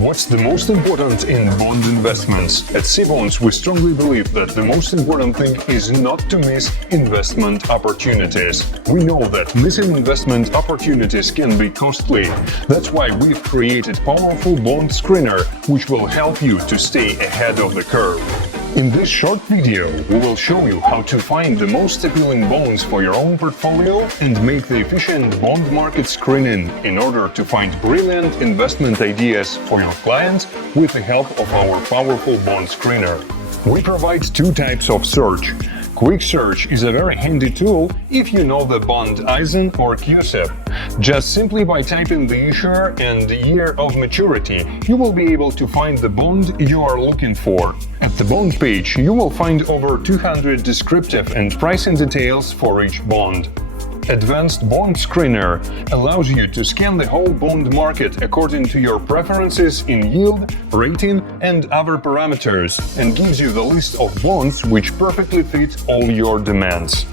What's the most important in bond investments? At Cbonds, we strongly believe that the most important thing is not to miss investment opportunities. We know that missing investment opportunities can be costly. That's why we've created powerful bond screener, which will help you to stay ahead of the curve. In this short video, we will show you how to find the most appealing bonds for your own portfolio and make the efficient bond market screening in order to find brilliant investment ideas for your clients with the help of our powerful bond screener. We provide two types of search. Quick Search is a very handy tool if you know the bond ISIN or CUSIP. Just simply by typing the issuer and the year of maturity, you will be able to find the bond you are looking for. At the bond page, you will find over 200 descriptive and pricing details for each bond. Advanced Bond Screener allows you to scan the whole bond market according to your preferences in yield, rating, and other parameters, and gives you the list of bonds which perfectly fit all your demands.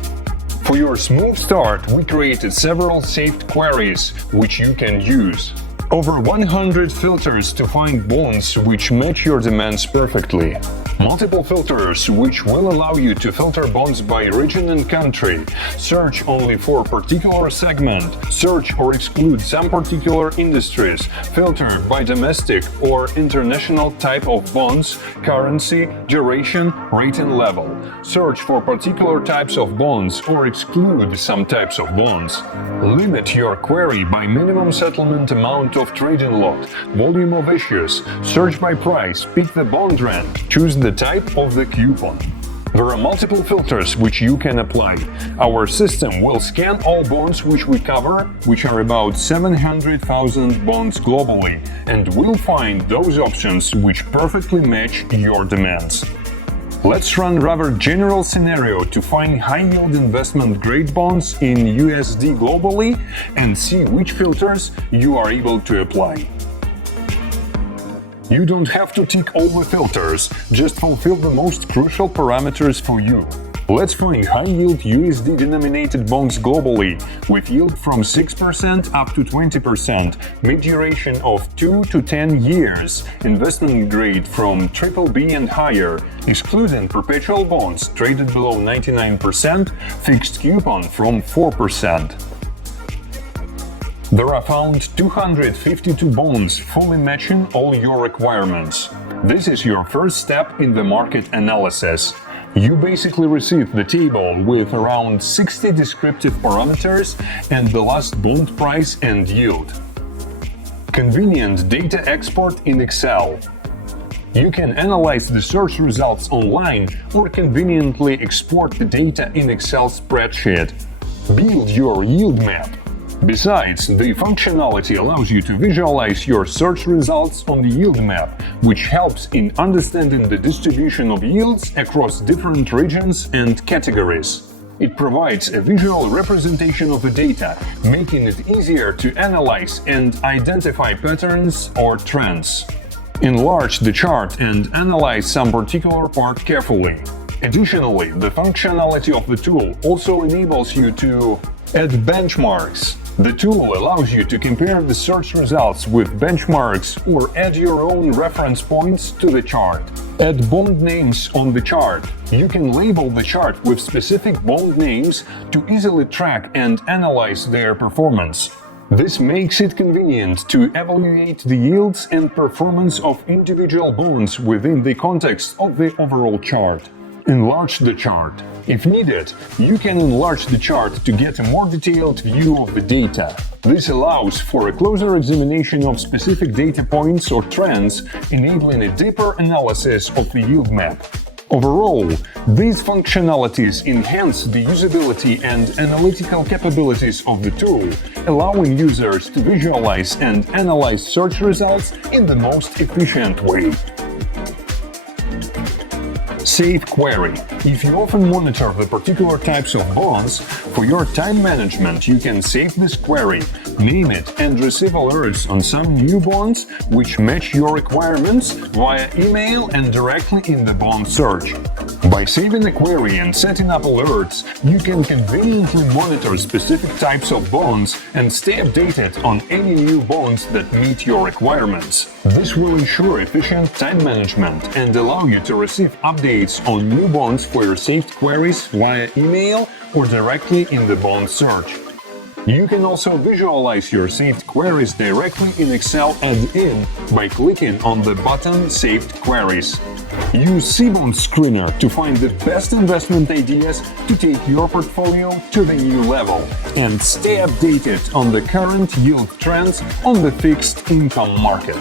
For your smooth start, we created several saved queries which you can use. Over 100 filters to find bonds which match your demands perfectly. Multiple filters which will allow you to filter bonds by region and country, search only for a particular segment, search or exclude some particular industries, filter by domestic or international type of bonds, currency, duration, rating level, search for particular types of bonds or exclude some types of bonds. Limit your query by minimum settlement amount of trading lot, volume of issues, search by price, pick the bond rank, choose the type of the coupon. There are multiple filters which you can apply. Our system will scan all bonds which we cover, which are about 700,000 bonds globally, and will find those options which perfectly match your demands. Let's run a rather general scenario to find high-yield investment-grade bonds in USD globally and see which filters you are able to apply. You don't have to tick all the filters, just fulfill the most crucial parameters for you. Let's find high-yield USD-denominated bonds globally, with yield from 6% up to 20%, mid-duration of 2 to 10 years, investment grade from BBB and higher, excluding perpetual bonds traded below 99%, fixed coupon from 4%. There are found 252 bonds fully matching all your requirements. This is your first step in the market analysis. You basically receive the table with around 60 descriptive parameters and the last bond price and yield. Convenient data export in Excel. You can analyze the search results online or conveniently export the data in Excel spreadsheet. Build your yield map. Besides, the functionality allows you to visualize your search results on the yield map, which helps in understanding the distribution of yields across different regions and categories. It provides a visual representation of the data, making it easier to analyze and identify patterns or trends. Enlarge the chart and analyze some particular part carefully. Additionally, the functionality of the tool also enables you to add benchmarks. The tool allows you to compare the search results with benchmarks or add your own reference points to the chart. Add bond names on the chart. You can label the chart with specific bond names to easily track and analyze their performance. This makes it convenient to evaluate the yields and performance of individual bonds within the context of the overall chart. Enlarge the chart. If needed, you can enlarge the chart to get a more detailed view of the data. This allows for a closer examination of specific data points or trends, enabling a deeper analysis of the yield map. Overall, these functionalities enhance the usability and analytical capabilities of the tool, allowing users to visualize and analyze search results in the most efficient way. Save query. If you often monitor the particular types of bonds, for your time management you can save this query, name it, and receive alerts on some new bonds which match your requirements via email and directly in the bond search. By saving a query and setting up alerts, you can conveniently monitor specific types of bonds and stay updated on any new bonds that meet your requirements. This will ensure efficient time management and allow you to receive updates on new bonds for your saved queries via email or directly in the bond search. You can also visualize your saved queries directly in Excel add-in by clicking on the button Saved Queries. Use Cbonds Screener to find the best investment ideas to take your portfolio to the new level and stay updated on the current yield trends on the fixed income market.